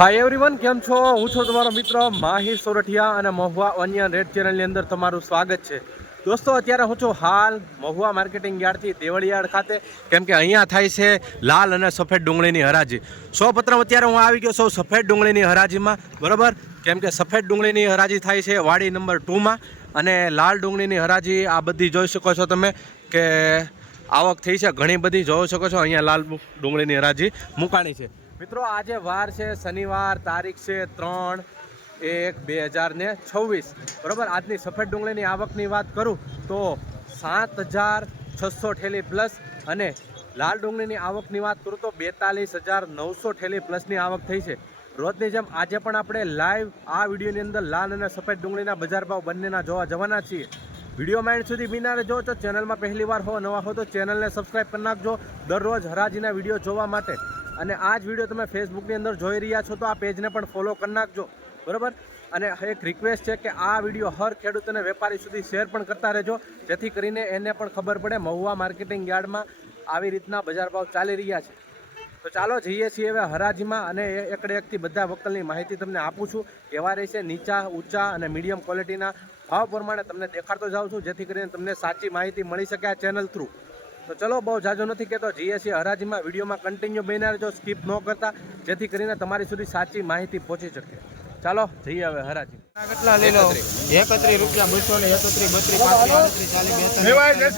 Hi everyone, કેમ છો? હું છું તમારો મિત્ર માહિર સોરઠિયા અને મહુવા ઓનિયન રેડ ચેનલની અંદર તમારું સ્વાગત છે. દોસ્તો, અત્યારે હું છું હાલ મહુવા માર્કેટિંગ યાર્ડથી દેવળિયાડ ખાતે, કેમ કે અહીંયા થાય છે લાલ અને સફેદ ડુંગળીની હરાજી. સૌપ્રથમ અત્યારે હું આવી ગયો છું સફેદ ડુંગળીની હરાજીમાં, બરાબર. કેમ કે સફેદ ડુંગળીની હરાજી થાય છે વાડી નંબર 2માં, અને લાલ ડુંગળીની હરાજી આ બધી જોઈ શકો છો તમે કે આવક થઈ છે ઘણી બધી, જોઈ શકો છો અહીંયા લાલ ડુંગળીની હરાજી મુકાણી છે. મિત્રો, આજે વાર છે શનિવાર, તારીખ છે 3/1/2026, બરાબર. આજની સફેદ ડુંગળીની આવકની વાત કરું તો 7,600 ઠેલી પ્લસ, અને લાલ ડુંગળીની આવકની વાત કરું તો 42,900 ઠેલી પ્લસની આવક થઈ છે. રોજની જેમ આજે પણ આપણે લાઈવ આ વિડીયોની અંદર લાલ અને સફેદ ડુંગળીના બજાર ભાવ બંનેના જોવા જવાના છીએ. વિડીયોમાં એન્ડ સુધી બિના રહેજો. તો ચેનલમાં પહેલી વાર હો, નવા હો તો ચેનલને સબસ્ક્રાઈબ કરી નાખજો દરરોજ હરાજીના વિડીયો જોવા માટે. અને આ જ વિડીયો તમે ફેસબુકની અંદર જોઈ રહ્યા છો તો આ પેજને પણ ફોલો કરી નાખજો, બરાબર. અને એક રિક્વેસ્ટ છે કે આ વિડીયો હર ખેડૂત અને વેપારી સુધી શેર પણ કરતા રહેજો, જેથી કરીને એને પણ ખબર પડે મહુવા માર્કેટિંગ યાર્ડમાં આવી રીતના બજાર ભાવ ચાલી રહ્યા છે. તો ચાલો જઈએ છીએ હવે હરાજીમાં, અને એકડે એકથી બધા વકલની માહિતી તમને આપું છું. કેવા રહેશે નીચા, ઊંચા અને મીડિયમ ક્વોલિટીના ભાવ પ્રમાણે તમને દેખાડતો જાઉં છું, જેથી કરીને તમને સાચી માહિતી મળી શકે આ ચેનલ થ્રુ. તો ચલો, બહુ જાજો નથી કહેતો, જઈએ છીએ હરાજીમાં. વિડીયોમાં કન્ટિન્યુ બન્યા રહેજો, સ્કીપ ન કરતા, જેથી કરીને તમારી સુધી સાચી માહિતી પહોંચી શકે. ચાલો જઈએ હવે હરાજી. કેટલા લઈ લો? 31 રૂપિયા, 231, 32, 33,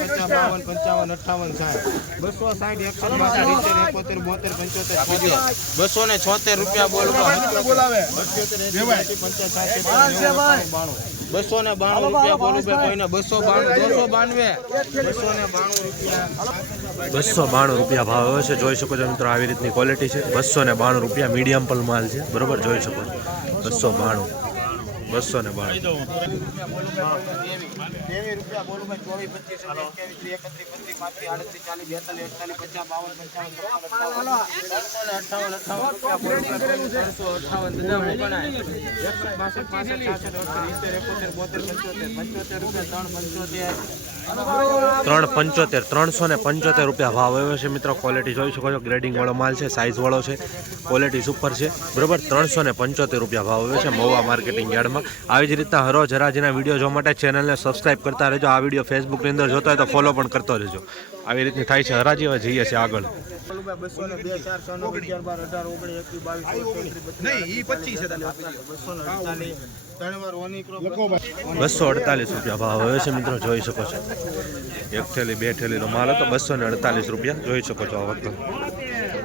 54, 55, 58, 60, 52, 75, 72, 73, 74, 75, 292 રૂપિયા બોલું કોઈને 292 રૂપિયા ભાવ આવે છે. જોઈ શકો છો મિત્રો, આવી રીતની ક્વોલિટી છે. 292 રૂપિયા મીડિયમ પલ માલ છે, બરોબર. જોઈ શકો છો 292. ₹375 રૂપિયા ભાવ આવ્યો છે મિત્રો. ક્વોલિટી જોઈ શકો છો, ગ્રેડિંગ વાળો માલ છે, સાઇઝ વાળો છે, ક્વોલિટી સુપર છે, બરોબર. 375 રૂપિયા ભાવ આવ્યો છે મહુવા માર્કેટિંગ યાર્ડમાં. આવી જ રીતના હરોજ હરાજીના વિડીયો જોવા માટે ચેનલને સબસ્ક્રાઇબ કરતા રહેજો. આ વિડીયો ફેસબુકની અંદર જોતા હોય તો ફોલો પણ કરતો રહેજો. આવી રીતની થાય છે હરાજી. હવે જઈએ છીએ આગળ. 248 રૂપિયા ભાવ આવ્યો છે મિત્રો. જોઈ શકો છો, એક થેલી બે થેલીનો માલ હતો. 248 રૂપિયા જોઈ શકો છો. આ વકલ,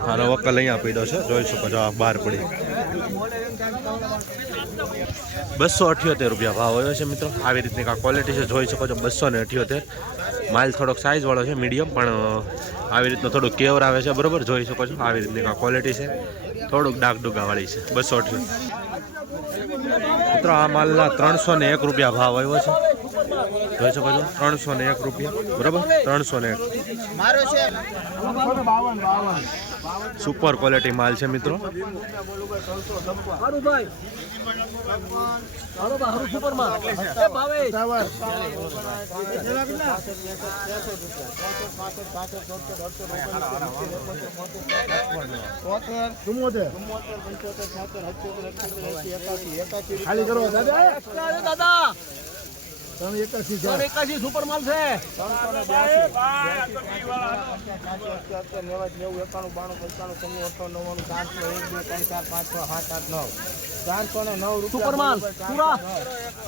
આનો વકલ અહીંયા પીડો છે, જોઈ શકો છો. આ બહાર પડી 278 રૂપિયા ભાવ આવ્યો છે મિત્રો. આવી રીતની આ ક્વોલિટી છે, જોઈ શકો છો. 278 માલ થોડોક સાઇઝ વાળો છે, મીડિયમ, પણ આવી રીતનું થોડુંક કેવર આવે છે, બરોબર. જોઈ શકો છો, આવી રીતની આ ક્વોલિટી છે, થોડુંક ડાઘ ડુગાવાળી છે. 278 મિત્રો. આ માલના 301 રૂપિયા ભાવ આવ્યો છે, જોઈ શકો છો. 301 રૂપિયા, બરોબર. 301 સુપર ક્વોલિટી માલ છે મિત્રો. ખાલી કરો દાદા, 381 સુપર માલ છે. 409 સુપર માલ પૂરા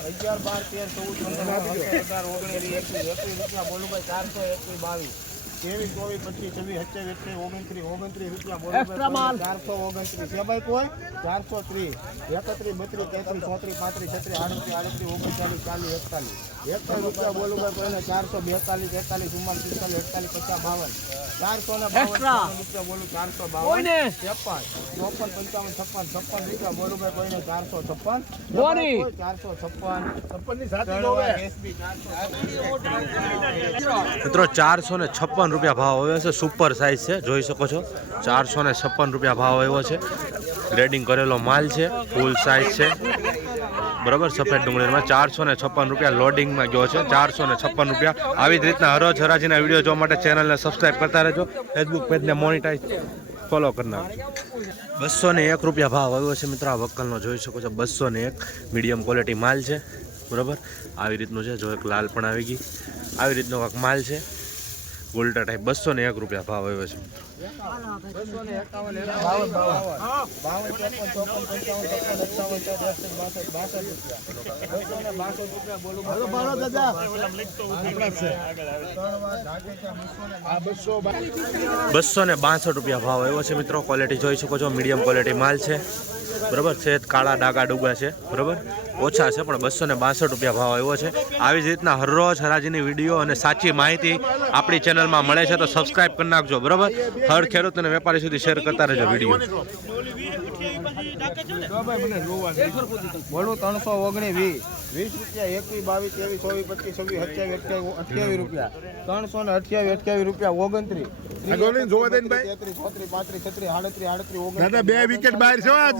11, 12, 13, 14, 15, 16, 17, 18, 19, 20, 21 રૂપિયા બોલું ભાઈ. 421, 22, 23, 24, 25, 26, 27, 28, 29 રૂપિયા બોલું. એક્સ્ટ્રા માલ 429 છે ભાઈ. કોઈ 430, 31, 32, 33, 34, 35, 36, 38, 39, 40, 41 રૂપિયા બોલું ભાઈ. કોઈને 442, 41, 44, 45, 46, 47, 52, 452 રૂપિયા બોલું. 452, 53, 54, 55, 56, 56 રૂપિયા બોલું ભાઈ. કોઈને 456 મિત્રો. 456 રૂપિયા ભાવ આવ્યો છે. સુપર સાઇઝ છે, જોઈ શકો છો. 456 રૂપિયા ભાવ આવ્યો છે. ગ્રેડિંગ કરેલો માલ છે, ફૂલ સાઇઝ છે, બરાબર. સફેદ ડુંગળીમાં 456 રૂપિયા લોડિંગમાં ગયો છે. 456 રૂપિયા. આવી જ રીતના હરોજ હરાજીના વિડીયો જોવા માટે ચેનલને સબસ્ક્રાઈબ કરતા રહેજો. ફેસબુક પેજને મોનિટાઈઝ ફોલો કરી નાખજો. 201 રૂપિયા ભાવ આવ્યો છે મિત્રો. આ વકલનો જોઈ શકો છો, 201 મીડિયમ ક્વોલિટી માલ છે, બરાબર. આવી રીતનું છે, જો એક લાલ પણ આવી ગઈ, આવી રીતનો કાંક માલ છે, ગોલ્ટા ટાઈપ. 201 રૂપિયા ભાવ આવ્યો છે મિત્રો. 262 રૂપિયા ભાવ આવ્યો છે મિત્રો. ક્વોલિટી જોઈ શકો છો, મીડિયમ ક્વોલિટી માલ છે, બરાબર. છે કાળા ડાગા ડુગા છે, બરાબર. ઓછા છે પણ 262 રૂપિયા ભાવ આવ્યો છે. આવી જ રીતના હરરોજ હરાજીની વિડીયો અને સાચી માહિતી આપણી ચેનલમાં મળે છે, તો સબસ્ક્રાઇબ કરી નાખજો, બરાબર. હર ખેડૂત અને વેપારી સુધી શેર કરતા રહેજો વિડીયો. બોલું 319 20 રૂપિયા 21 22 23 24 25 26 27 28 રૂપિયા 328 રૂપિયા 29 જોવા દે ને ભાઈ 33 34 35 36 38 દાદા 2 વિકેટ બહાર છે આજ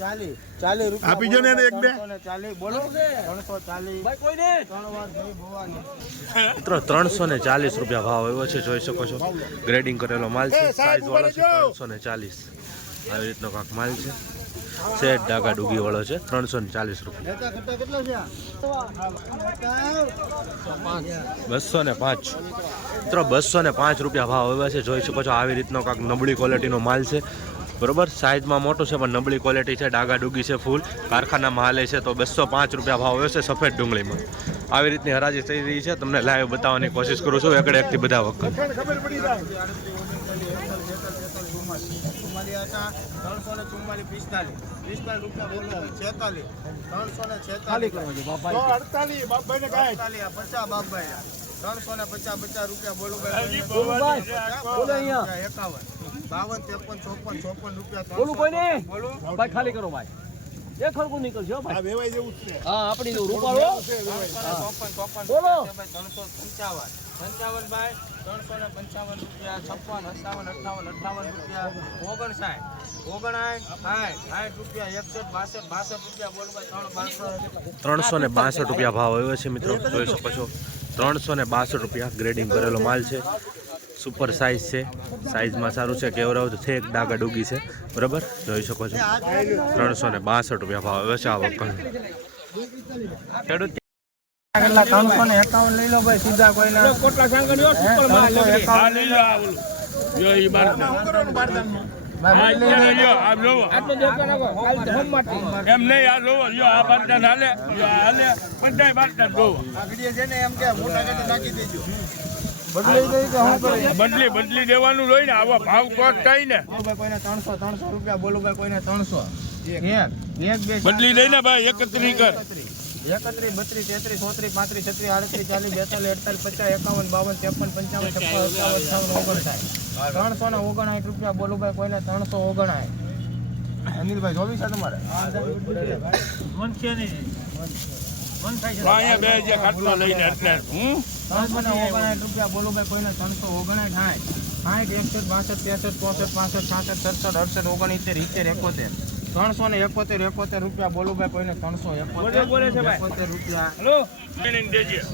40 રૂપિયા આપી જો ને એક બે 40 બોલો 340 ભાઈ કોઈ ને 3 વાર જય ભવાની મિત્રો 340 રૂપિયા ભાવ આવ્યો છે, જોઈ શકો છો. ગ્રેડિંગ કરેલો માલ છે, સાઈઝ વાળો છે. 340 આવી રીતનો કાંક માલ છે, સેટ ડાગા ડુગી વાળો છે. 340 રૂપિયા. 205 મિત્રો 205 રૂપિયા ભાવ આવ્યા છે, જોઈ શકો છો. આવી રીતનો કાંક નબળી ક્વોલિટીનો માલ છે, બરોબર. સાઈઝમાં મોટો છે પણ નબળી ક્વોલિટી છે, ડાગા ડુગી છે, ફૂલ કારખાના માલે છે. તો 205 રૂપિયા ભાવ આવ્યો છે સફેદ ડુંગળીમાં. આવી રીતની હરાજી થઈ રહી છે, તમને લાઈવ બતાવવાની કોશિશ કરું છું એકડે એકથી બધા વખત. 350 રૂપિયા બોલો 52 53 54 રૂપિયા બોલું કોઈ ને ભાઈ ખાલી કરો ભાઈ એક ખરકું નીકળજો ભાઈ આ વેવાઈ જેવું છે હા આપણી તો રૂપાળો 54 બોલો 355 ભાઈ 355 રૂપિયા 56 57 58 રૂપિયા 59 રૂપિયા 61 62 રૂપિયા બોલો ભાઈ 362 રૂપિયા ભાવ આવ્યો છે મિત્રો, જોઈ શકો છો. 362 રૂપિયા ગ્રેડિંગ કરેલો માલ છે, સુપર સાઇઝ છે, સાઇઝમાં સારું છે, કેવરાવ છે, એક ડાગા ડુગી છે, બરાબર. જોઈ શકો છો. 362 રૂપિયા ભાવ આવ્યો છે આ વખત. ખેડૂત 351 લઈ લો ભાઈ સીધા કોઈના કોટલા સાંગણ્યો સુપર માલ લઈ લો યો ઈ બાર એમ નહીં આ જોવો આ બારદાન હાલે બધા બારદાન જોવો બદલી દેવાનું હોય ને આવા ભાવ કોટ કઈ ને કોઈને 300 રૂપિયા બોલું ભાઈ કોઈને 300 બદલી દઈ ને ભાઈ 31 કર 31 32 33 34 35 36 37 40 42 45 51 52 53 55 રૂપિયા બોલું ભાઈ કોઈને 359 અનિલભાઈ જોવી છે તમારે મન છે નહીં મન થાય છે અહીંયા બે જે ખાટલો લઈને એટલે 359 રૂપિયા બોલું ભાઈ કોઈને 359 60 61 62 63 64 65 66 67 68 371 રૂપિયા બોલું ભાઈ કોઈને 371 રૂપિયા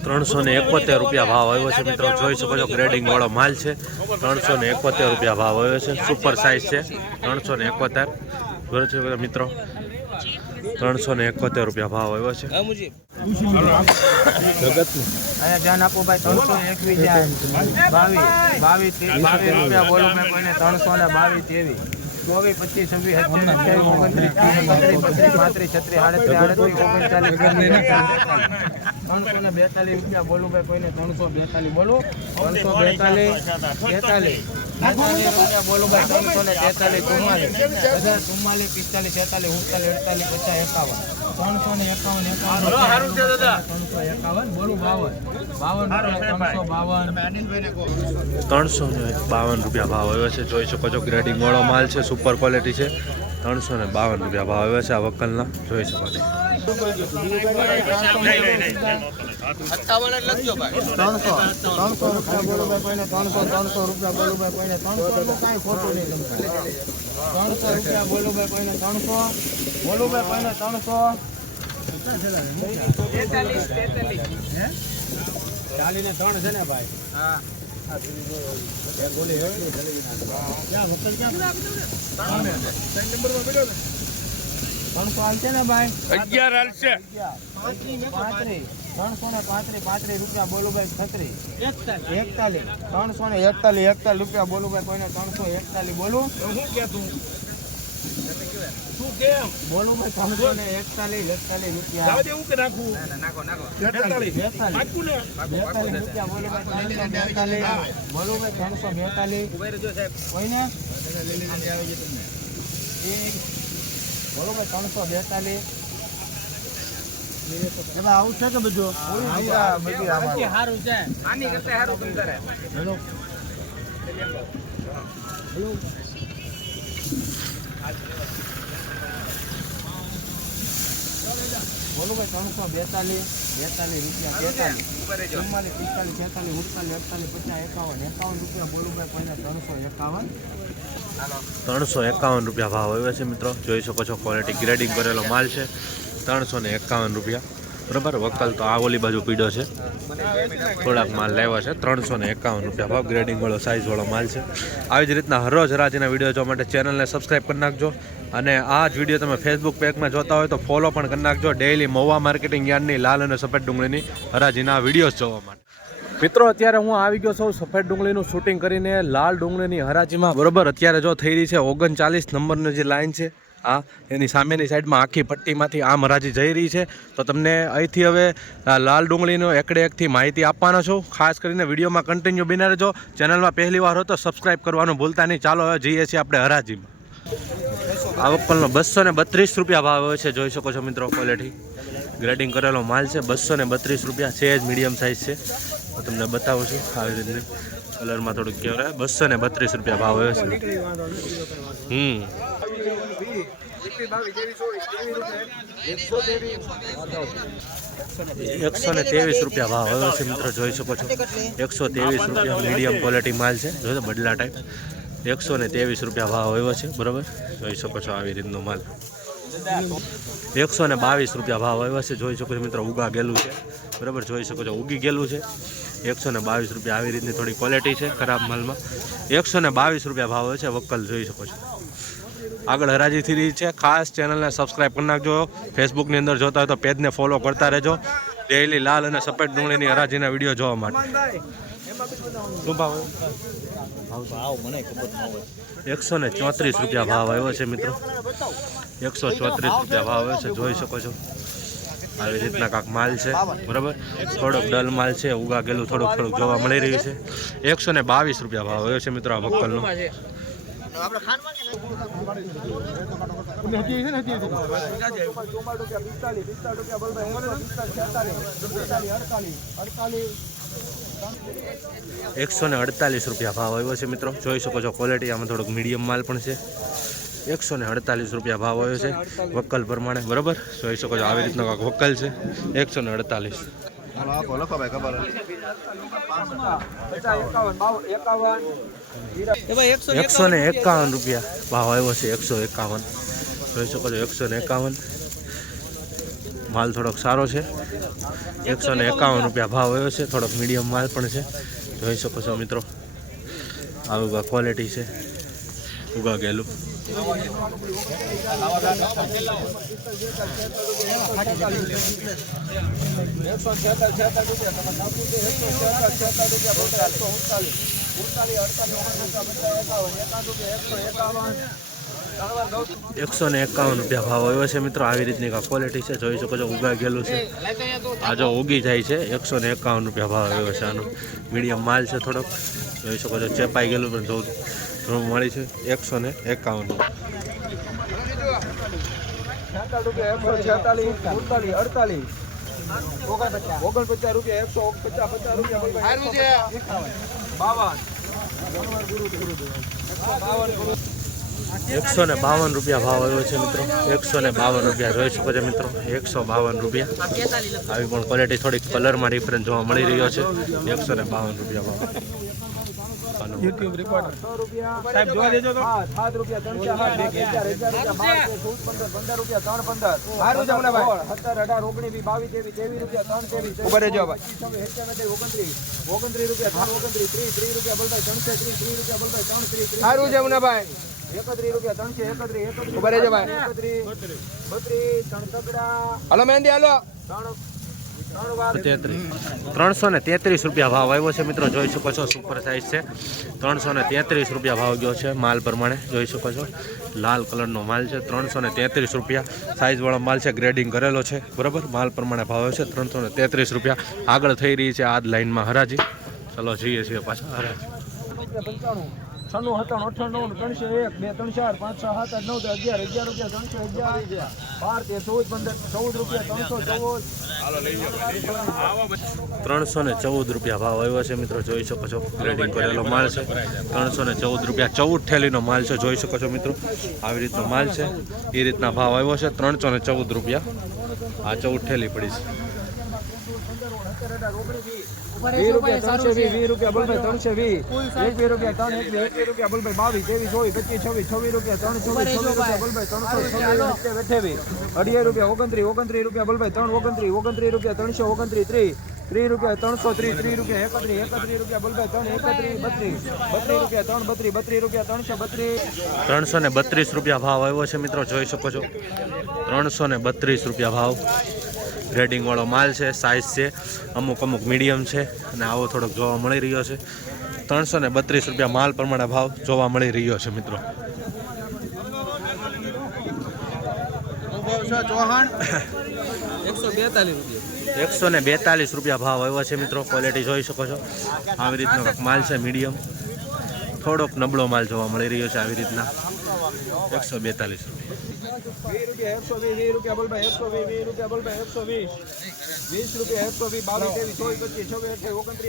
371 રૂપિયા ભાવ આવ્યો છે મિત્રો, જોઈ શકો છો. ગ્રેડિંગ વાળો માલ છે, 371 રૂપિયા ભાવ આવ્યો છે, સુપર સાઇઝ છે. 371 બરોબર છે મિત્રો, 371 રૂપિયા ભાવ આવ્યો છે. અહીંયા ધ્યાન આપો ભાઈ 321 રૂપિયા બોલું ભાઈ કોઈને 322 23 રૂપિયા બોલું ભાઈ કોઈને 342 બોલો 342 બોલું ભાઈ 343 352 રૂપિયા ભાવ આવ્યો છે, જોઈ શકો છો. ગ્રેડિંગ વાળો માલ છે, સુપર ક્વોલિટી છે. 352 રૂપિયા ભાવ આવ્યો છે આ વકલના, જોઈ શકો છો. 300 રૂપિયા બોલું ભાઈ કોઈને 300 કાંઈ ખોટું નહીં. 300 રૂપિયા બોલું ભાઈ કોઈને 300 બોલું ભાઈ કોઈને 300 ચાલીને 3 છે ને ભાઈ હા ત્રણસો હાલશે ને ભાઈ? 11 હાલશે. 35 રૂપિયા બોલો ભાઈ. 41 341 રૂપિયા બોલો ભાઈ. કોઈને 341 બોલું બોલો ભાઈ. 341 રૂપિયા બોલો ભાઈ. 342 બોલો ભાઈ. 342 કોઈને બોલો ભાઈ. 342 આવું છે કે બધું સારું છે. આની કરતા સારું કેમ કરે? બોલો ભાઈ. 342 રૂપિયા 43 44 45 46 47 48 50 51 રૂપિયા બોલો ભાઈ. કોઈને 351 351 રૂપિયા ભાવ આવ્યો છે મિત્રો. જોઈ શકો છો ક્વોલિટી ગ્રેડિંગ કરેલો માલ છે. 351 રૂપિયા બરાબર. વકલ તો આ ઓલી બાજુ પીડ્યો છે, થોડાક માલ લેવા છે. 351 રૂપિયા ભાવ. ગ્રેડિંગ વાળો સાઇઝ વાળો માલ છે. આવી જ રીતના હરરોજ હરાજીના વિડીયો જોવા માટે ચેનલને સબસ્ક્રાઈબ કરી નાખજો. અને આ જ વિડીયો તમે ફેસબુક પેજમાં જોતા હોય તો ફોલો પણ કરી નાખજો. ડેઈલી મહુવા માર્કેટિંગ યાર્ડની લાલ અને સફેદ ડુંગળીની હરાજીના વિડીયોઝ જોવા માટે. મિત્રો અત્યારે હું આવી ગયો છું સફેદ ડુંગળીનું શૂટિંગ કરીને લાલ ડુંગળીની હરાજીમાં બરોબર. અત્યારે જો થઈ રહી છે 39 નંબરની જે લાઈન છે આ એની સામેની સાઈડમાં આખી પટ્ટીમાંથી આમ હરાજી જઈ રહી છે. તો તમને અહીંથી હવે લાલ ડુંગળીનો એકડે એકથી માહિતી આપવાનો છું. ખાસ કરીને વિડીયોમાં કન્ટિન્યુ બિના રહેજો. ચેનલમાં પહેલી વાર હો તો સબસ્ક્રાઈબ કરવાનું ભૂલતા નહીં. ચાલો હવે જઈએ છીએ આપણે હરાજીમાં. આ વક્કલનો 232 રૂપિયા ભાવ આવે છે. જોઈ શકો છો મિત્રો ક્વોલિટી ગ્રેડિંગ કરેલો માલ છે. 232 રૂપિયા છે. જ મીડિયમ સાઇઝ છે. તો તમને બતાવું છું આવી રીતે કલરમાં થોડુંક કહેવાય. 232 રૂપિયા ભાવ આવે છે. 123 રૂપિયા ભાવ આવ્યો છે મિત્રો. જોઈ શકો છો 123 રૂપિયા મીડિયમ ક્વોલિટી માલ છે. જોઈ બદલા ટાઈપ 123 રૂપિયા ભાવ આવ્યો છે બરાબર. જોઈ શકો છો આવી રીતનો માલ. 122 રૂપિયા ભાવ આવ્યો છે. જોઈ શકો છો મિત્રો ઉગા ગયેલું છે બરાબર. જોઈ શકો છો ઉગી ગયેલું છે. 122 રૂપિયા આવી રીતની થોડી ક્વોલિટી છે ખરાબ માલમાં. 122 રૂપિયા ભાવ આવે છે. વક્કલ જોઈ શકો છો. આગળ હરાજી થઈ રહી છે. ખાસ ચેનલને સબસ્ક્રાઈબ કરી નાખજો. ફેસબુકની અંદર જોતા હોય તો પેજને ફોલો કરતા રહેજો. ડેઈલી લાલ અને સફેદ ડુંગળીની હરાજીના વિડીયો જોવા માટે. શું ભાવ 134 રૂપિયા ભાવ આવ્યો છે મિત્રો. 134 રૂપિયા ભાવ આવ્યો છે. જોઈ શકો છો આવી રીતના કાંક માલ છે બરાબર. થોડોક ડલ માલ છે. ઉગા ગયેલું થોડુંક જોવા મળી રહ્યું છે. 122 રૂપિયા ભાવ આવ્યો છે મિત્રો આ વક્કલનો. ₹148 રૂપિયા ભાવ આવ્યો છે મિત્રો. જોઈ શકો છો ક્વોલિટી આમાં થોડોક મીડિયમ માલ પણ છે. 148 રૂપિયા ભાવ આવ્યો છે વક્કલ પ્રમાણે બરાબર. જોઈ શકો છો આવી રીતનો કાંક વક્કલ છે. 148 151 રૂપિયા ભાવ આવ્યો છે. 151 જોઈ શકો છો. 151 માલ થોડોક સારો છે. 151 રૂપિયા ભાવ આવ્યો છે. થોડોક મીડિયમ માલ પણ છે. જોઈ શકો છો મિત્રો આવું ક્વોલિટી છે. ઉગા ગયેલું 151 રૂપિયા ભાવ આવ્યો છે મિત્રો. આવી રીતની ક્વોલિટી છે. જોઈ શકો છો ઉગા ગયેલું છે. આ જો ઉગી જાય છે. 151 રૂપિયા ભાવ આવ્યો છે આનો. મીડિયમ માલ છે થોડોક. જોઈ શકો છો ચેપાઈ ગયેલું પણ જોવા મળી છે. 151 152 રૂપિયા ભાવ આવ્યો છે મિત્રો. 152 રૂપિયા જોઈ શકો છો મિત્રો. 152 રૂપિયા. આવી પણ ક્વોલિટી થોડીક કલરમાં ડિફરન્સ જોવા મળી રહ્યો છે. 152 રૂપિયા ભાવ. યુટ્યુબ રેકોર્ડર 100 રૂપિયા સાહેબ જોવા દેજો તો હા 7 રૂપિયા 300 1000 રૂપિયા 12 14 15 રૂપિયા 13 રૂપિયા 17 18 19 20 રૂપિયા 3 23 ઉભા રહેજો ભાઈ 29 રૂપિયા 30 રૂપિયા બલભાઈ 330 રૂપિયા બલભાઈ 330 સારું છે મુનાભાઈ 31 રૂપિયા 331 ઉભા રહેજો ભાઈ 32 ત્રણ તગડા હાલો મહેંદી હાલો 333 રૂપિયા ભાવ આવ્યો છે મિત્રો, જોઈ શકો છો સુપર સાઇઝ છે. 333 રૂપિયા ભાવ ગયો છે માલ પ્રમાણે, જોઈ શકો છો લાલ કલરનો માલ છે. 333 રૂપિયા સાઇઝવાળો માલ છે, ગ્રેડિંગ કરેલો છે બરાબર. માલ પ્રમાણે ભાવ છે 333 રૂપિયા. આગળ થઈ રહી છે આ જ લાઇનમાં હરાજી. ચલો જઈએ છીએ પાછા હરાજી. 95 97 98 99 301 2 3 4 5 6 7 8 9 10 11 11 રૂપિયા 314 રૂપિયા ભાવ આવ્યો છે મિત્રો, જોઈ શકો છો ગ્રેડિંગ કરેલો માલ છે. 314 રૂપિયા 14 થેલીનો માલ છે, જોઈ શકો છો મિત્રો. આવી રીતનો માલ છે, એ રીતના ભાવ આવ્યો છે. 314 રૂપિયા આ 14 થેલી પડી છે. 20 રૂપિયા 320 રૂપિયા બલભાઈ 320 21 રૂપિયા 3 21 રૂપિયા બલભાઈ 22 23 24 25 26 રૂપિયા 324 રૂપિયા બલભાઈ 328 રૂપિયા 29 રૂપિયા બલભાઈ 329 રૂપિયા 329 રૂપિયા 330 રૂપિયા 31 રૂપિયા બલભાઈ 331 32 રૂપિયા 332 રૂપિયા ભાવ આવ્યો છે મિત્રો, જોઈ શકો છો. 332 રૂપિયા ભાવ. ગ્રેડિંગ વાળો માલ છે, સાઇઝ છે, અમુક મીડિયમ છે અને આવો થોડોક જોવા મળી રહ્યો છે. 332 રૂપિયા માલ પ્રમાણે ભાવ જોવા મળી રહ્યો છે મિત્રો. ચૌહાણ 142 રૂપિયા ભાવ આવ્યો છે મિત્રો. ક્વોલિટી જોઈ શકો છો. આવી રીતનો માલ છે, મીડિયમ, થોડોક નબળો માલ જોવા મળી રહ્યો છે. આવી રીતના 142 રૂપિયા બલભાઈ 120 રૂપિયા બલભાઈ 120 20 રૂપિયા 120 22 23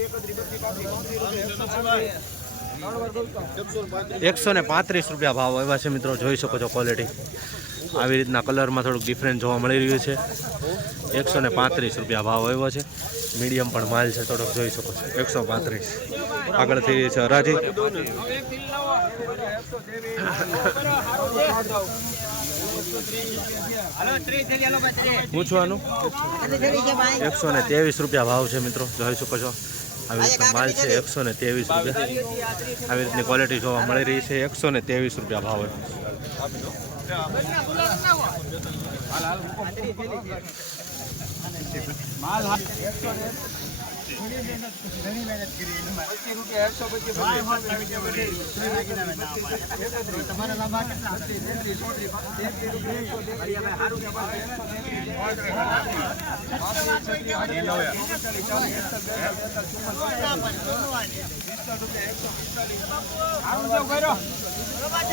135 રૂપિયા ભાવ આવ્યા છે મિત્રો, જોઈ શકો છો ક્વોલિટી. આવી રીતના કલરમાં થોડુંક ડિફરન્ટ જોવા મળી રહ્યું છે. 135 રૂપિયા ભાવ આવ્યો છે. મીડિયમ પણ માલ છે, થોડોક જોઈ શકો છો. 135 આગળ થઈ રહી છે હરાજી. પૂછવાનું 123 રૂપિયા ભાવ છે મિત્રો, જોઈ શકો છો. આવી રીતનો માલ છે 123 રૂપિયા. આવી રીતની ક્વોલિટી જોવા મળી રહી છે. 123 રૂપિયા ભાવ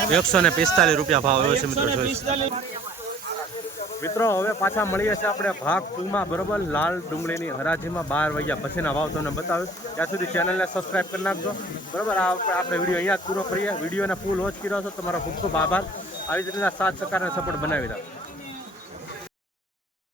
₹145 રૂપિયા ભાવ આવ્યો છે મિત્રો, જોઈ મિત્રો. હવે પાછા મળીએ છીએ આપણે ભાગ 2 માં બરોબર. લાલ ડુંગળીની હરાજીમાં 12 વાગ્યા પછીના ભાવ તમને બતાવ્યું. ત્યાં સુધી ચેનલને સબસ્ક્રાઈબ કરી નાખજો બરોબર. આપણે વિડીયો અહીંયા જ પૂરો કરીએ. વિડીયોને ફૂલ વોચ કર્યો છો, તમારો ખૂબ ખૂબ આભાર. આવી જ રીતના સાથ સહકાર અને સપોર્ટ બનાવી રાખો.